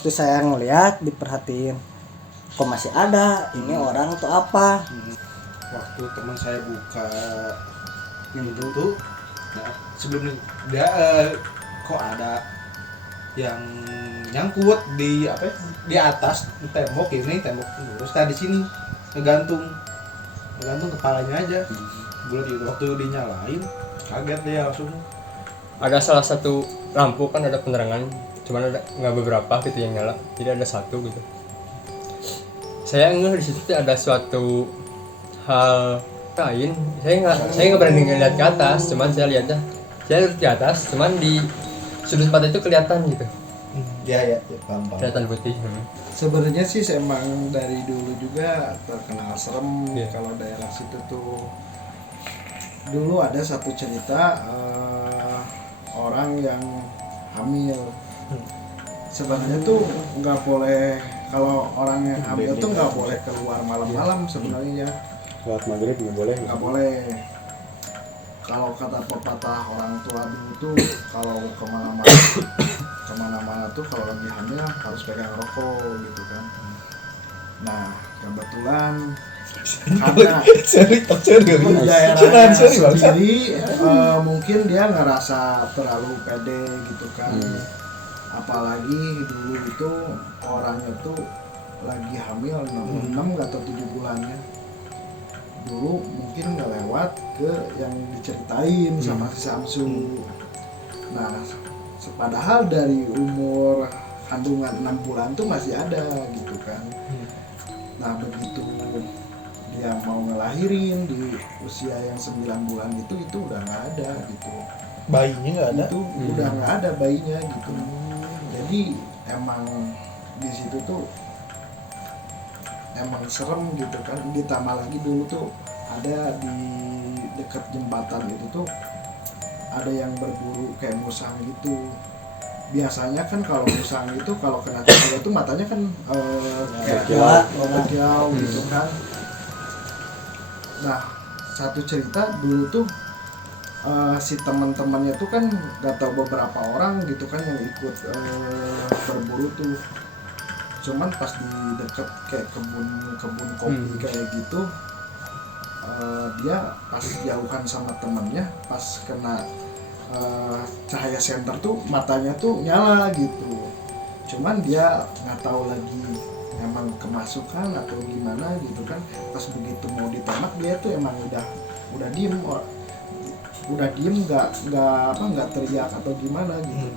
waktu saya ngeliat diperhatiin kok masih ada ini orang tuh apa. Waktu teman saya buka pintu tuh, nah, sebelum dia kok ada yang nyangkut di apa ya, di atas tembok ini, tembok terus tadi sini ngegantung kepalanya aja. Bulat gitu. Waktu dinyalain kaget dia langsung. Ada salah satu lampu kan ada penerangan, cuman ada nggak beberapa gitu yang nyala, jadi ada satu gitu. Saya ngeh di situ tuh ada suatu hal lain. Saya nggak berani ngeliat ke atas, cuman saya lihatnya saya lihat di atas, cuman di sudut mata itu kelihatan gitu. Ya paham. Kelihatan putih. Sebenarnya sih emang dari dulu juga terkenal serem kalau daerah situ tuh. Dulu ada satu cerita orang yang hamil. Sebenarnya tuh nggak boleh, kalau orang yang hamil tuh nggak boleh keluar malam-malam sebenarnya. Sholat maghrib nggak boleh. Kalau kata pepatah orang tua dulu tuh kalau kemana-mana tuh kalau lagi hamil harus pegang rokok gitu kan. Nah kebetulan karena di daerahnya sendiri mungkin dia ngerasa terlalu pede gitu kan. Apalagi dulu itu orangnya tuh lagi hamil 6 atau 7 bulannya. Dulu mungkin nggak lewat ke yang diceritain sama si Samsu. Nah padahal dari umur kandungan 6 bulan tuh masih ada gitu kan. Nah begitu dia mau ngelahirin di usia yang 9 bulan itu udah nggak ada gitu. Bayinya nggak ada? Itu udah nggak ada bayinya gitu. Jadi emang di situ tuh emang serem gitu kan. Ditambah lagi dulu tuh ada di dekat jembatan itu tuh ada yang berburu kayak musang gitu. Biasanya kan kalau musang itu kalau kena cahaya itu matanya kan kayak kilau gitu kan. Nah satu cerita dulu tuh si teman-temannya tuh kan gak tahu beberapa orang gitu kan yang ikut berburu tuh. Cuman pas di deket kayak kebun kopi kayak gitu, dia pas jauhan sama temennya pas kena cahaya senter tuh matanya tuh nyala gitu. Cuman dia nggak tahu lagi emang kemasukan atau gimana gitu kan. Pas begitu mau ditembak dia tuh emang udah diem nggak teriak atau gimana gitu.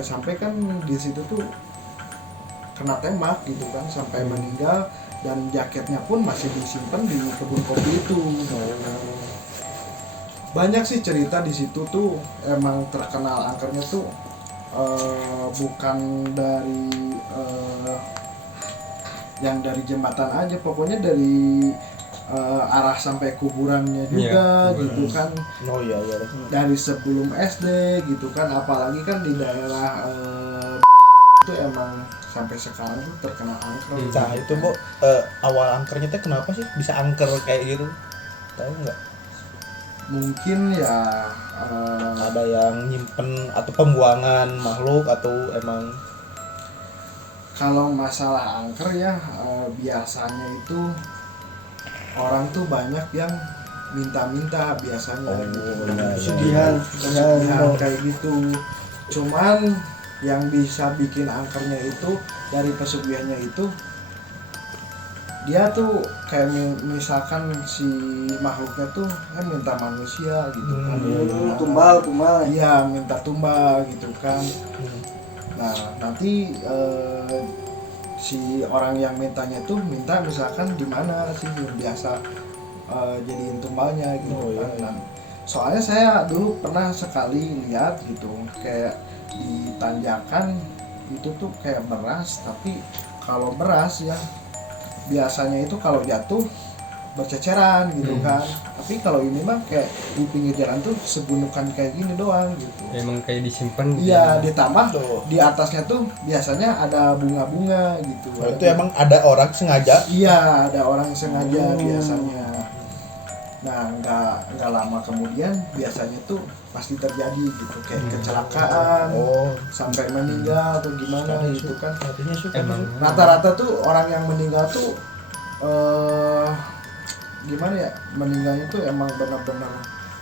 Sampai kan di situ tuh kena tembak gitu kan sampai meninggal, dan jaketnya pun masih disimpan di kebun kopi itu. Banyak sih cerita di situ tuh, emang terkenal angkernya tuh bukan dari yang dari jembatan aja, pokoknya dari arah sampai kuburannya juga gitu kan. Oh iya. Dari sebelum SD gitu kan, apalagi kan di daerah itu emang sampai sekarang tuh terkenal angker. Nah itu Bu, awal angkernya teh kenapa sih bisa angker kayak gitu? Tahu nggak? Mungkin ya Ada yang nyimpen atau pembuangan makhluk atau emang? kalau masalah angker ya biasanya itu orang tuh banyak yang minta-minta biasanya Pesugihan kayak gitu. Cuman yang bisa bikin angkernya itu dari pesugihannya itu dia tuh kayak misalkan si makhluknya tuh minta manusia gitu kan. tumbal Iya minta tumbal gitu kan. Nah nanti si orang yang mintanya tuh minta misalkan di mana sih yang biasa jadiin tumbalnya gitu kan. Nah, soalnya saya dulu pernah sekali lihat gitu kayak di tanjakan itu tuh kayak beras, tapi kalau beras ya biasanya itu kalau jatuh berceceran gitu kan. Tapi kalau ini mah kayak di pinggir jalan tuh segundukan kayak gini doang gitu. Emang kayak disimpan. Iya, ditambah di atasnya tuh biasanya ada bunga-bunga gitu. Itu emang ada orang sengaja? Iya, ada orang sengaja biasanya. Nah nggak lama kemudian biasanya tuh pasti terjadi gitu kayak kecelakaan sampai meninggal atau gimana gitu kan. Emang Rata-rata tuh orang yang meninggal tuh gimana ya, meninggalnya tuh emang benar-benar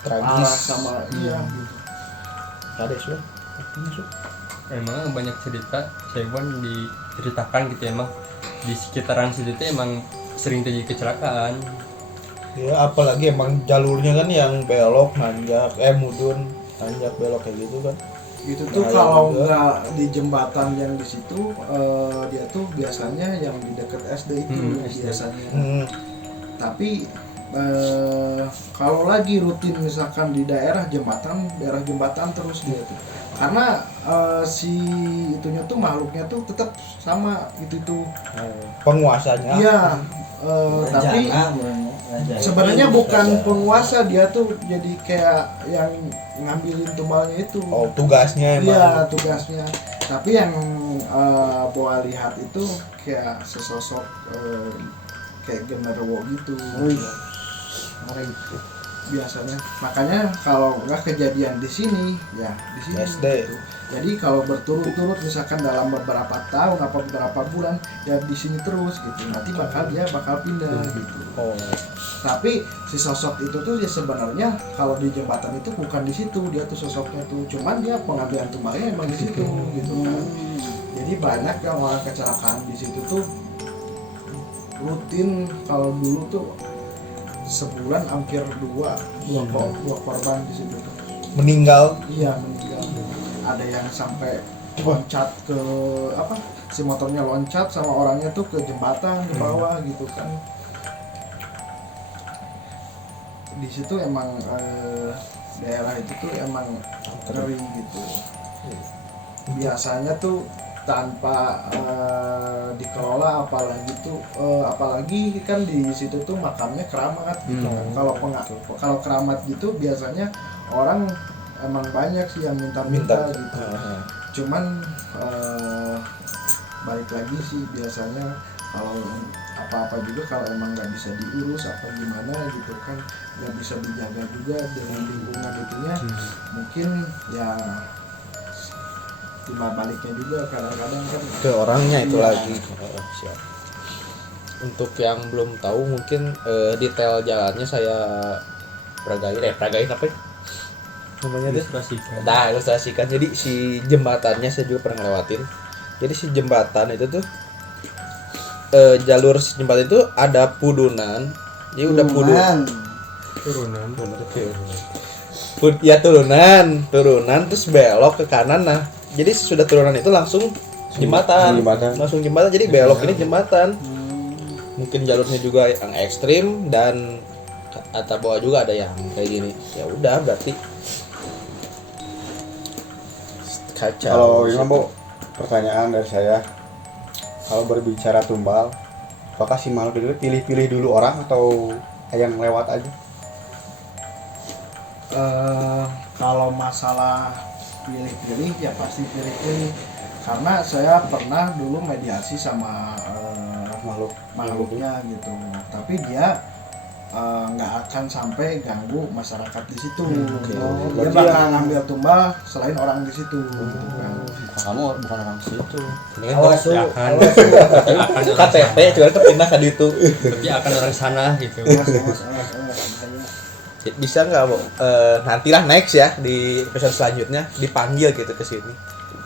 Tragis. sama iya gitu. Ada sih. emang banyak cerita saya pun diceritakan gitu emang di sekitaran situ tuh emang sering terjadi kecelakaan. Ya apalagi emang jalurnya kan yang belok nanjak mudun nanjak belok kayak gitu kan. Itu tuh Bahaya kalau juga. nggak di jembatan yang di situ dia tuh biasanya yang di dekat SD itu SD. biasanya. Tapi kalau lagi rutin misalkan di daerah jembatan terus dia tuh. Karena si itunya tuh makhluknya tuh tetap sama itu tuh. Penguasanya. Iya. Tapi sebenarnya bukan penguasa, dia tuh jadi kayak yang ngambilin tumbalnya itu. Oh, tugasnya emang. Iya, tugasnya. Tapi yang Boa lihat itu kayak sesosok kayak genderuwo gitu. Biasanya. Makanya kalau nggak kejadian di sini, ya di sini. SD. Gitu. Jadi kalau berturut-turut misalkan dalam beberapa tahun atau beberapa bulan ya di sini terus gitu. Nanti bakal pindah gitu. Oh. Tapi si sosok itu tuh ya sebenarnya kalau di jembatan itu bukan di situ, dia tuh sosoknya tuh, cuman dia pengambilan tumbalnya emang di situ gitu kan. Jadi banyak yang orang kecelakaan di situ tuh rutin. Kalau dulu tuh sebulan hampir dua korban di situ tuh. Meninggal. Iya, meninggal. Ada yang sampai loncat ke si motornya loncat sama orangnya tuh ke jembatan ke bawah gitu kan. Di situ emang daerah itu tuh emang kering gitu. Biasanya tuh tanpa dikelola, apalagi kan di situ tuh makamnya keramat gitu kan. Kalau keramat gitu biasanya orang emang banyak sih yang minta gitu. Cuman balik lagi sih biasanya kalau apa-apa juga kalau emang nggak bisa diurus apa gimana gitu kan, nggak bisa dijaga juga dengan lingkungan itunya, mungkin ya timbal baliknya juga kadang-kadang kan Ke orangnya itu Iya. lagi. Siap. Untuk yang belum tahu mungkin detail jalannya saya peragain apa ya? Namanya deh. Ilustrasikan. Jadi si jembatannya saya juga pernah ngelewatin. Jadi si jembatan itu tuh jalur si jembatan itu ada pudunan. Jadi udah Turunan turunan terus belok ke kanan. Nah, jadi sudah turunan itu langsung jembatan. Langsung jembatan. Jadi belok ini jembatan. Mungkin jalurnya juga yang ekstrim dan atau bawah juga ada yang kayak gini. Ya udah berarti kacau. Kalau ini Bu, pertanyaan dari saya, kalau berbicara tumbal, apakah si makhluk itu pilih-pilih dulu orang atau yang lewat aja? kalau masalah pilih-pilih ya pasti pilih-pilih, karena saya pernah dulu mediasi sama makhluknya gitu, tapi dia nggak akan sampai ganggu masyarakat di situ. Dia bakal ngambil tumbal selain orang di situ. Gitu kan. Kamu bukan orang situ. Ini kan akan KTP juga kepindah ke situ. tapi akan orang sana gitu. Awas. Bisa nggak Bu? Nantilah next ya di episode selanjutnya dipanggil gitu ke sini.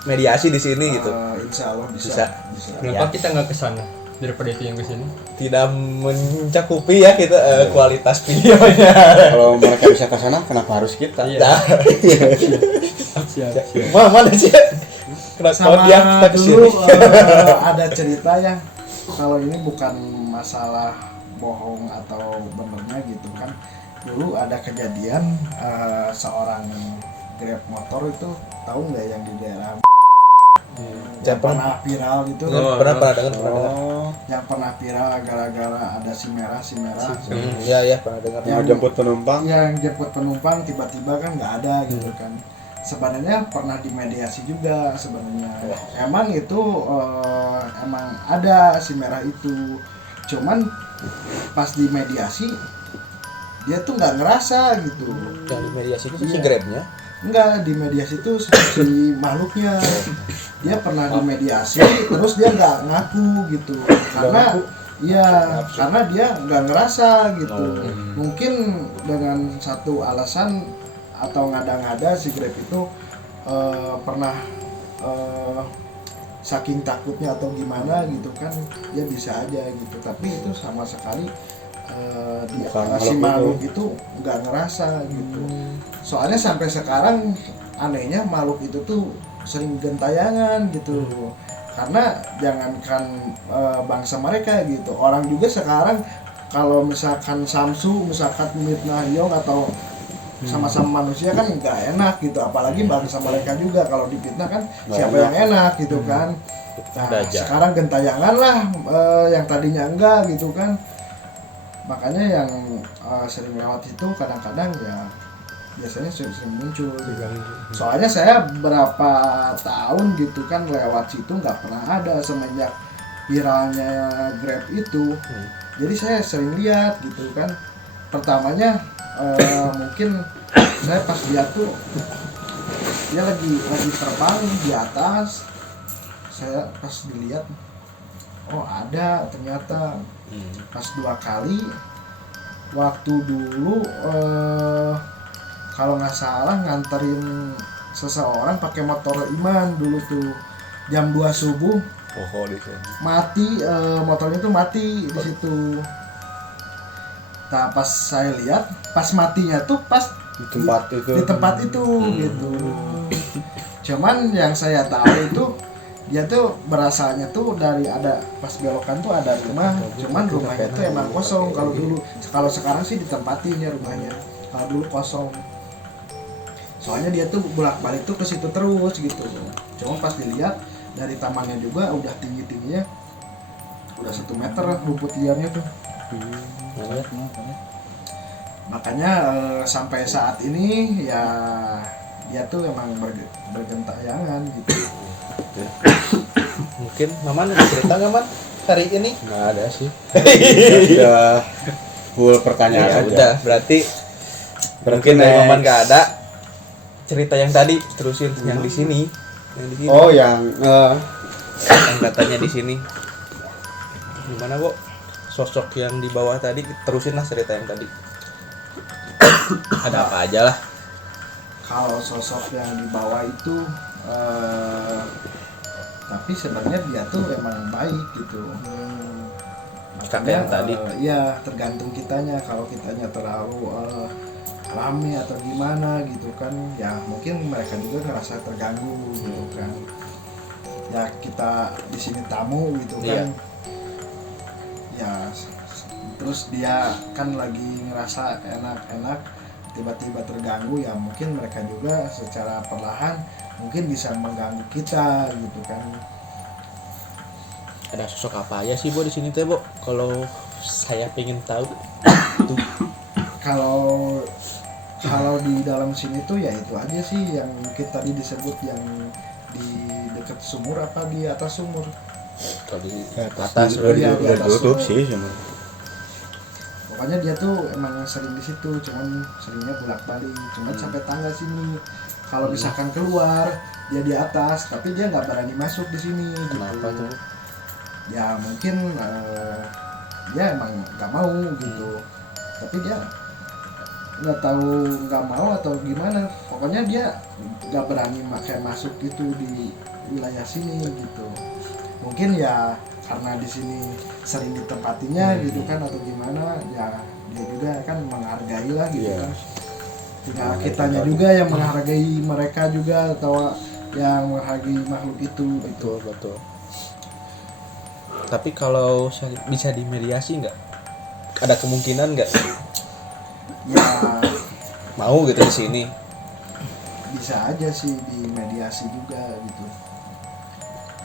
Mediasi di sini gitu. Insya Allah Bisa. bisa. Kenapa kita nggak ke sana daripada itu yang ke sini? Tidak mencakupi ya kita kualitas videonya. Kalau mereka bisa ke sana, kenapa harus kita? Iya. Nah, Siap. mana sih? Kenapa Sama dia kita dulu kesini? ada cerita ya, kalau ini bukan masalah bohong atau benernya gitu kan. Dulu ada kejadian seorang Grab motor itu, tahu nggak yang di daerah yang pernah viral gitu. Pernah dengar. Yang pernah viral gara-gara ada si merah. Iya pernah dengar. Mau jemput penumpang? Yang jemput penumpang tiba-tiba kan nggak ada gitu kan. Sebenarnya pernah dimediasi juga sebenarnya. Emang itu emang ada si merah itu. Cuman pas dimediasi dia tuh nggak ngerasa gitu. Yang di mediasi itu si Iya. Grabnya. Enggak, di mediasi itu si makhluknya. Dia pernah di mediasi terus dia nggak ngaku gitu. Karena karena dia nggak ngerasa gitu. Mungkin dengan satu alasan atau ngada-ngada si Grab itu pernah saking takutnya atau gimana gitu kan, dia bisa aja gitu. Tapi itu sama sekali si makhluk itu nggak ngerasa gitu. Soalnya sampai sekarang anehnya makhluk itu tuh sering gentayangan gitu. Karena jangankan bangsa mereka gitu, orang juga sekarang kalau misalkan Samsu, misalkan Mitnah Hyong atau sama-sama manusia kan nggak enak gitu, apalagi bangsa mereka juga kalau dipitnah kan siapa yang enak gitu kan. Nah, sekarang gentayangan lah yang tadinya enggak gitu kan. Makanya yang sering lewat itu kadang-kadang ya biasanya sering muncul. Soalnya saya berapa tahun gitu kan lewat situ nggak pernah ada semenjak viralnya Grab itu. Jadi saya sering lihat gitu kan. Pertamanya mungkin saya pas lihat tuh dia lagi terbang di atas. Saya pas dilihat, oh ada ternyata. Pas 2 kali waktu dulu kalau nggak salah nganterin seseorang pakai motor Iman dulu tuh jam 2 subuh mati, motornya tuh mati di situ. Nah pas saya lihat pas matinya tuh pas di tempat itu gitu. Cuman yang saya tahu itu dia tuh berasalnya tuh dari ada pas belokan tuh ada rumah, cuman rumahnya tuh emang kosong kalau dulu. Kalau sekarang sih ditempatin ya rumahnya, kalau dulu kosong. Soalnya dia tuh bolak-balik tuh ke situ terus gitu. Cuma pas dilihat dari tamannya juga udah tinggi-tingginya udah 1 meter rumput liarnya tuh. Makanya sampai saat ini ya dia tuh emang bergentayangan gitu. Mungkin Maman ada cerita nggak Man hari ini? Nggak ada sih. Udah full pertanyaan Ya aja. udah, berarti mungkin dari Maman nggak ada cerita yang tadi terusin yang di sini. Oh yang Yang katanya di sini. Gimana, Bu? Sosok yang di bawah tadi terusin lah cerita yang tadi. Ada apa aja lah. Kalau sosok yang di bawah itu tapi sebenarnya dia tuh emang baik gitu. Kakak yang tadi. Iya, tergantung kitanya. Kalau kitanya terlalu rame atau gimana gitu kan, ya mungkin mereka juga ngerasa terganggu gitu kan. Ya kita di sini tamu gitu kan. Ya terus dia kan lagi ngerasa enak-enak, tiba-tiba terganggu, ya mungkin mereka juga secara perlahan mungkin bisa mengganggu kita gitu kan. Ada sosok apa aja sih, Bu, di sini teh, Bu? Kalau saya pengen tahu. Kalau di dalam sini tuh ya itu aja sih yang kita tadi disebut yang di dekat sumur apa di atas sumur. Tadi atas udah Iya, udah di atas tutup sumur. sih cuma. Pokoknya dia tuh emang sering di situ, cuman seringnya bolak-balik, cuman sampai tangga sini. Kalau misalkan keluar dia di atas, tapi dia nggak berani masuk di sini. Kenapa gitu. tuh? Ya mungkin dia emang nggak mau gitu, tapi dia nggak tahu nggak mau atau gimana. Pokoknya dia nggak berani kayak masuk gitu di wilayah sini gitu. Mungkin ya karena di sini sering ditempatinya gitu kan atau gimana, ya dia juga kan menghargai lah gitu kan. Tinggal kitanya juga yang menghargai mereka juga atau yang menghargai makhluk itu gitu. Betul. Tapi kalau bisa dimediasi nggak? Ada kemungkinan nggak? Ya Mau gitu di sini? bisa aja sih di mediasi juga gitu.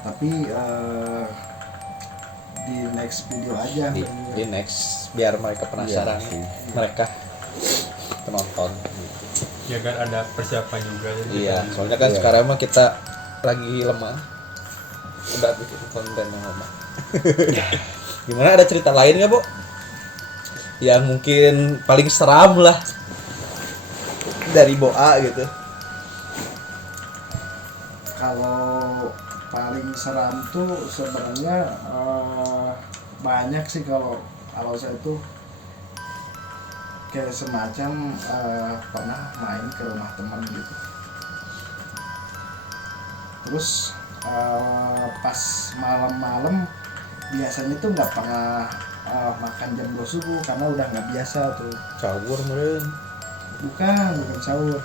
Tapi di next video aja. Di next biar mereka penasaran, mereka penonton. Ya kan ada persiapan juga ya. Iya, soalnya kan sekarang mah kita lagi lemah. Udah bikin konten yang lemah. Gimana, ada cerita lain nggak, Bu? yang mungkin paling seram lah dari Boa gitu. Kalau paling seram tuh sebenarnya banyak sih. Kalau saya tuh kayak semacam pernah main ke rumah teman gitu. Terus pas malam-malam biasanya tuh nggak pernah makan jam 2 subuh karena udah nggak biasa tuh. Sahur meureun. Bukan sahur.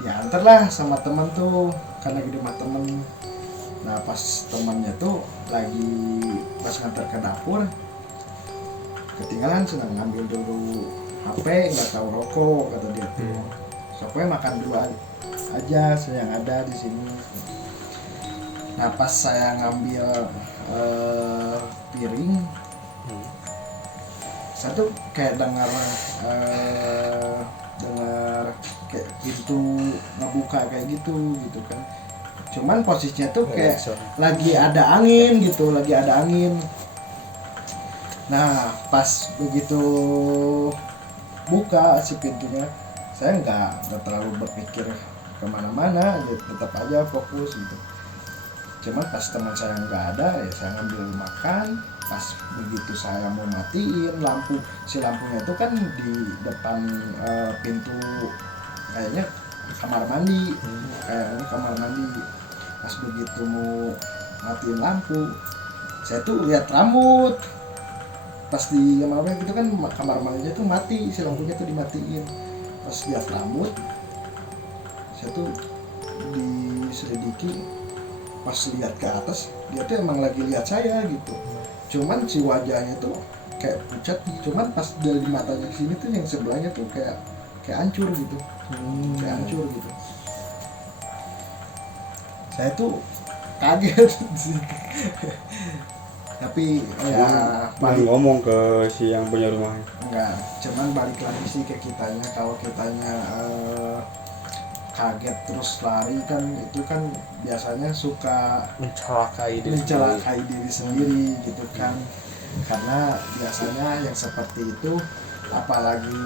Diantar lah sama teman tuh karena di rumah temen. Nah pas temannya tuh lagi pas ngantar ke dapur ketinggalan, sedang ngambil dulu HP, nggak tahu rokok kata dia tuh. Pokoknya makan dua aja yang ada di sini. Nah pas saya ngambil piring, saya tuh kayak dengar kayak pintu ngebuka kayak gitu kan. Cuman posisinya tuh kayak lagi ada angin gitu, lagi ada angin. Nah pas begitu buka si pintunya, saya nggak terlalu berpikir kemana-mana, gitu, tetap aja fokus gitu. Cuman pas teman saya nggak ada, ya saya ngambil makan. Pas begitu saya mau matiin lampu, si lampunya itu kan di depan pintu kayaknya kamar mandi, kayaknya kamar mandi. Pas begitu mau matiin lampu, saya tuh lihat rambut. Pas di kamar mandi itu kan kamar mandinya tuh mati, si lampunya tuh dimatiin. Pas lihat rambut, saya tuh diselidiki. Pas lihat ke atas, dia tuh emang lagi lihat saya gitu. Cuman si wajahnya tuh kayak pucat, cuman pas dari matanya sini tuh yang sebelahnya tuh kayak hancur gitu. Kayak hancur gitu. Saya tuh kaget sih. Tapi ya balik ngomong ke si yang punya rumah. enggak, cuman balik lagi sih ke kitanya. Kalau kitanya kaget terus lari kan, itu kan biasanya suka Mencelakai diri sendiri gitu kan. Karena biasanya yang seperti itu, apalagi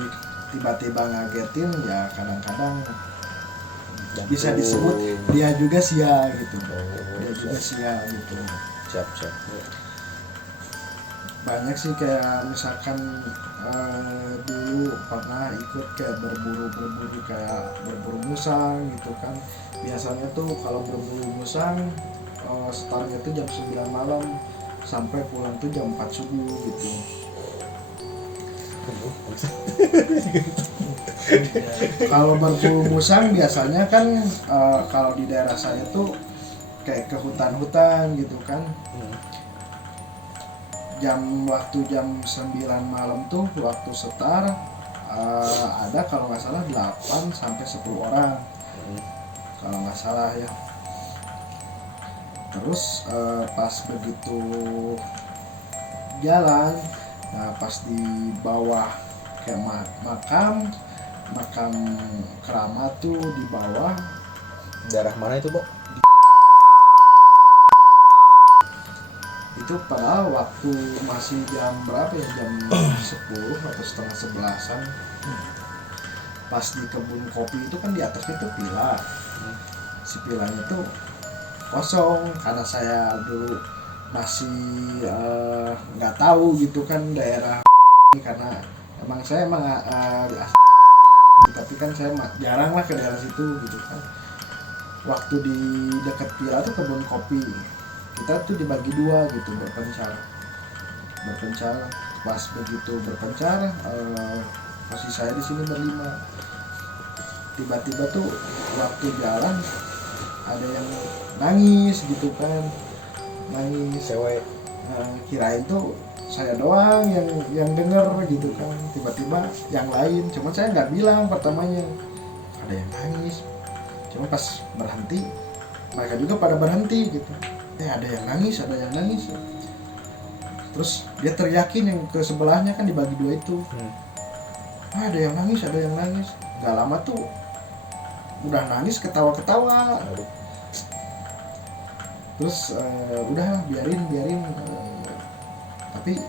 tiba-tiba ngagetin, ya kadang-kadang bisa disebut dia juga sia gitu. Dia juga sia gitu. Siap. Banyak sih kayak misalkan dulu pernah ikut kayak berburu kayak berburu musang gitu kan. Biasanya tuh kalau berburu musang startnya tuh jam 9 malam sampai pulang tuh jam 4 subuh gitu. Kalau berburu musang biasanya kan kalau di daerah saya tuh kayak ke hutan-hutan gitu kan. Waktu jam 9 malam tuh waktu setar ada kalau nggak salah 8 sampai 10 orang kalau nggak salah ya. Terus pas begitu jalan, nah pas di bawah kayak makam keramat tuh di bawah. Daerah mana itu, Bo? Itu padahal waktu masih jam berapa ya, jam 10 atau setengah 11-an. Pas di kebun kopi itu kan di atasnya tuh pilar. Si pilarnya tuh kosong karena saya dulu masih nggak tahu gitu kan daerah ini, karena emang saya tapi kan saya jarang lah ke daerah situ gitu kan. Waktu di dekat pilar tuh kebun kopi, kita tuh dibagi dua gitu, berpencar. Pas begitu berpencar, posisi saya di sini berlima. Tiba-tiba tuh waktu jalan ada yang nangis gitu kan, nangis. Cewek. Kirain tuh saya doang yang denger gitu kan. Tiba-tiba yang lain, cuma saya nggak bilang pertamanya ada yang nangis. Cuma pas berhenti, mereka juga pada berhenti gitu. Ada yang nangis. Terus dia teriakin yang ke sebelahnya kan dibagi dua itu. Ada yang nangis. Gak lama tuh udah nangis, ketawa-ketawa. Terus udah biarin. Tapi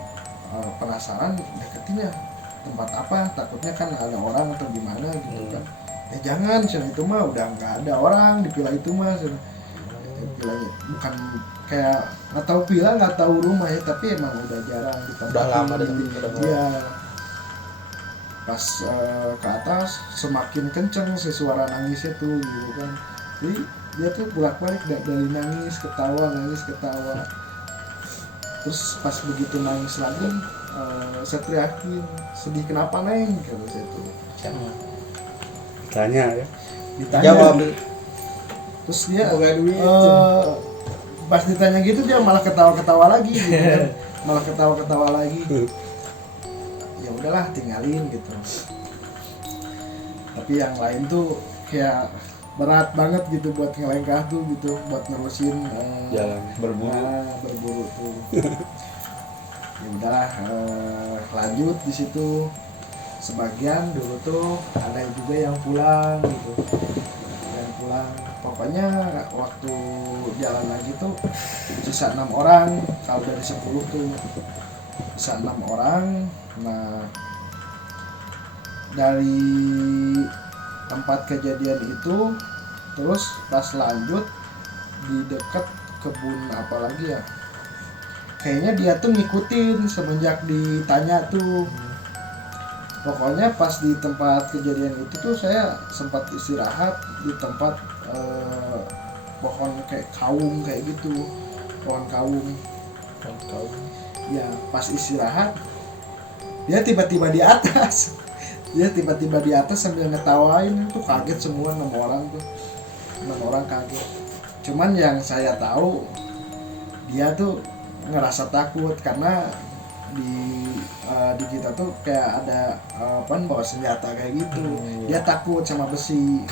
penasaran deketin ya, tempat apa, takutnya kan ada orang atau gimana gitu kan. Jangan, itu mah udah nggak ada orang di villa itu mah. Villanya bukan kayak nggak tahu villa, nggak tahu rumah ya, tapi emang udah jarang ditempatin. Udah lama deh, Iya. Pas ke atas semakin kenceng si suara nangisnya tuh gitu kan. Jadi dia tuh bolak-balik dari nangis ketawa, terus pas begitu nangis lagi saya teriakin, sedih kenapa neng, kata saya tuh. Tanya ya. Ditanya, Jawab. terus dia pas ditanya gitu dia malah ketawa-ketawa lagi gitu kan. Ya udahlah, tinggalin gitu. Tapi yang lain tuh kayak berat banget gitu buat ngelengkah tuh gitu, buat nerusin Jalan berburu tuh. Ya udahlah, lanjut di situ. Sebagian dulu tuh ada juga yang pulang gitu, pokoknya waktu jalan lagi tuh sisa 6 orang, kalau dari 10 tuh sisa 6 orang. Nah, dari tempat kejadian itu terus pas lanjut di dekat kebun apa lagi ya, kayaknya dia tuh ngikutin semenjak ditanya tuh. Pokoknya pas di tempat kejadian itu tuh saya sempat istirahat di tempat pohon kayak kaung kayak gitu, pohon kaung. Ya pas istirahat dia tiba-tiba di atas sambil ngetawain tuh, kaget semua 6 orang kaget. Cuman yang saya tahu dia tuh ngerasa takut karena di kita tuh kayak ada bawa senjata kayak gitu. Dia takut sama besi.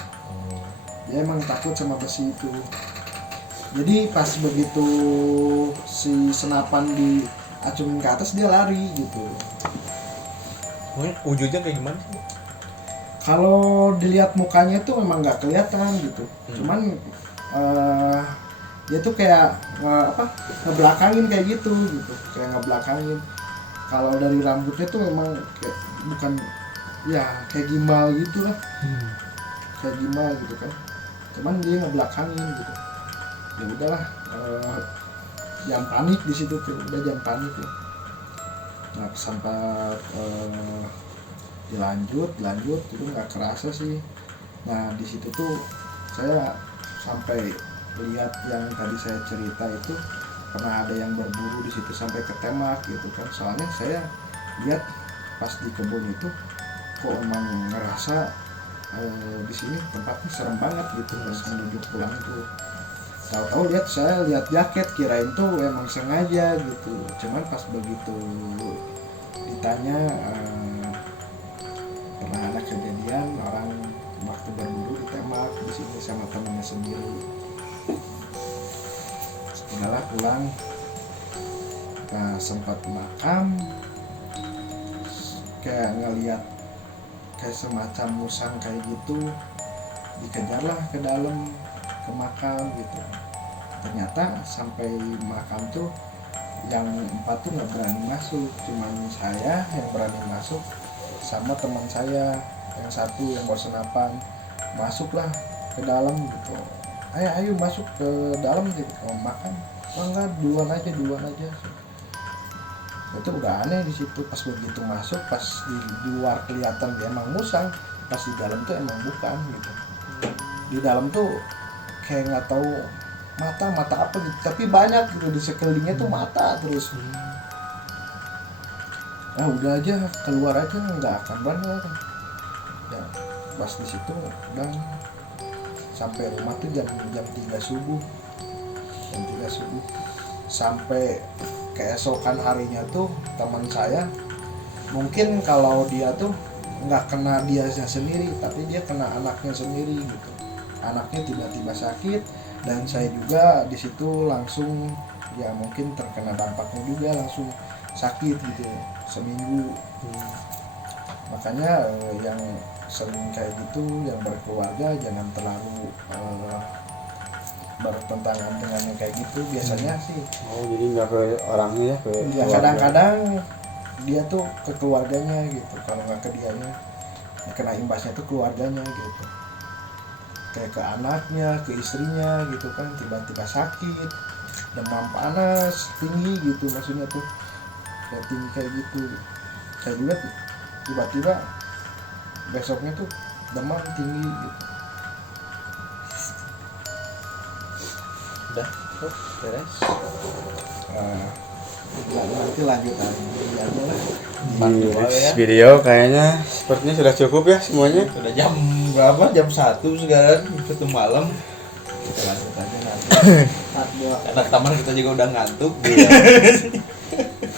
Dia emang takut sama besi itu. Jadi pas begitu si senapan diacungin ke atas dia lari gitu. Wujudnya kayak gimana sih? Kalau dilihat mukanya tuh memang nggak kelihatan gitu. Cuman dia tuh kayak ngebelakangin kayak gitu, kayak ngebelakangin. Kalau dari rambutnya tuh memang kayak bukan ya kayak gimbal gitu lah, kayak gimbal gitu kan. Cuman dia ngebelakangin gitu. Ya udahlah, jangan panik di situ tuh, udah jangan panik ya. Nah sempat dilanjut itu nggak kerasa sih. Nah di situ tuh saya sampai lihat yang tadi saya cerita itu, pernah ada yang berburu di situ sampai ketembak gitu kan. Soalnya saya lihat pas di kebun itu kok emang ngerasa di sini tempatnya serem banget gitu. Pas menuju pulang tuh tahu-tahu saya lihat jaket, kirain tuh emang sengaja gitu. Cuman pas begitu ditanya pernah ada kejadian orang waktu berburu ditembak di sini sama temannya sendiri. Udahlah pulang, nah sempat makam, kayak ngeliat kayak semacam musang kayak gitu, dikejarlah ke dalam ke makam gitu. Ternyata sampai makam tuh yang 4 tuh nggak berani masuk, cuman saya yang berani masuk sama teman saya yang 1 yang bawa senapan. Masuklah ke dalam gitu, ayo masuk ke dalam gitu, kalau makan enggak, duluan aja. Itu udah aneh di situ. Pas begitu masuk, pas di luar kelihatan dia emang musang, pas di dalam tuh emang bukan gitu. Di dalam tuh kayak nggak tahu mata apa gitu, tapi banyak gitu di sekelilingnya tuh mata terus. Nah udah aja, keluar aja, nggak akan berani orang. Ya pas di situ udah sampai rumah tuh jam 3 subuh. Sampai keesokan harinya tuh teman saya, mungkin kalau dia tuh nggak kena dianya sendiri, tapi dia kena anaknya sendiri gitu. Anaknya tiba-tiba sakit, dan saya juga di situ langsung ya mungkin terkena dampaknya juga, langsung sakit gitu seminggu. Makanya yang sering kayak gitu, yang berkeluarga jangan terlalu bertentangan dengan yang kayak gitu biasanya sih. Oh jadi nggak ke orangnya ya, ke Ya kadang-kadang dia tuh ke keluarganya gitu, kalau nggak ke dianya yang kena imbasnya tuh keluarganya gitu, kayak ke anaknya, ke istrinya gitu kan, tiba-tiba sakit, demam panas tinggi gitu, maksudnya tuh kayak tinggi kayak gitu. Saya juga tuh tiba-tiba besoknya tuh demam tinggi gitu. Udah, beres. Nanti lanjutan videonya lah. Di ya. video kayaknya sepertinya sudah cukup ya semuanya. Udah jam berapa? Jam 1 sekarang, itu malam. Kita lanjut aja nanti. Part 2. Anak taman kita juga udah ngantuk.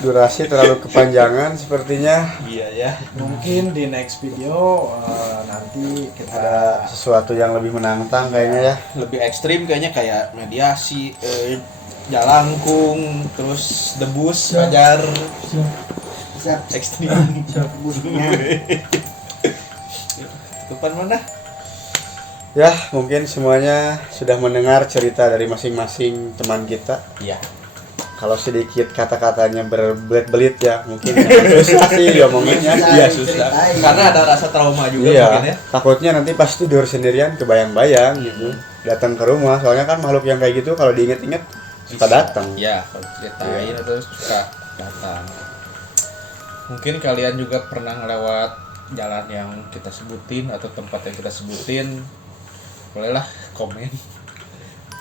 Durasi terlalu kepanjangan sepertinya. Iya ya. Mungkin di next video nanti kita Ada sesuatu yang lebih menantang kayaknya ya. Lebih ekstrim kayaknya, kayak mediasi, jalangkung, terus debus, ajar, Siap. ekstrim. Busnya. Tutupan mana? Ya, mungkin semuanya sudah mendengar cerita dari masing-masing teman kita. Iya. Kalau sedikit kata-katanya berbelit-belit ya, mungkin susah sih ngomonginnya. Iya susah. Karena ada rasa trauma juga Iya, mungkin ya. takutnya nanti pas tidur sendirian kebayang-bayang gitu. Datang ke rumah, soalnya kan makhluk yang kayak gitu kalau diinget-inget suka datang. Iya, kalau ceritain terus suka datang. Mungkin kalian juga pernah ngelewat jalan yang kita sebutin atau tempat yang kita sebutin. Bolehlah komen.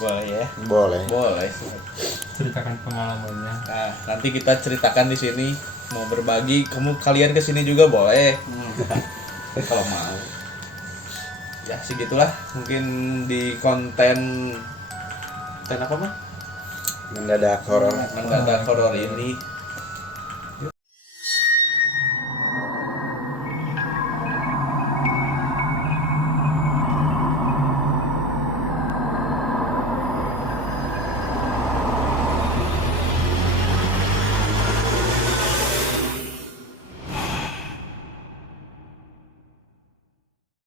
Boleh ya. Boleh. Boleh. Ceritakan pengalamannya. Nah, nanti kita ceritakan di sini, mau berbagi, kalian ke sini juga boleh. Kalau mau. Ya, segitulah mungkin di konten apa mah? Mendadak horor. Mendadak horor ini.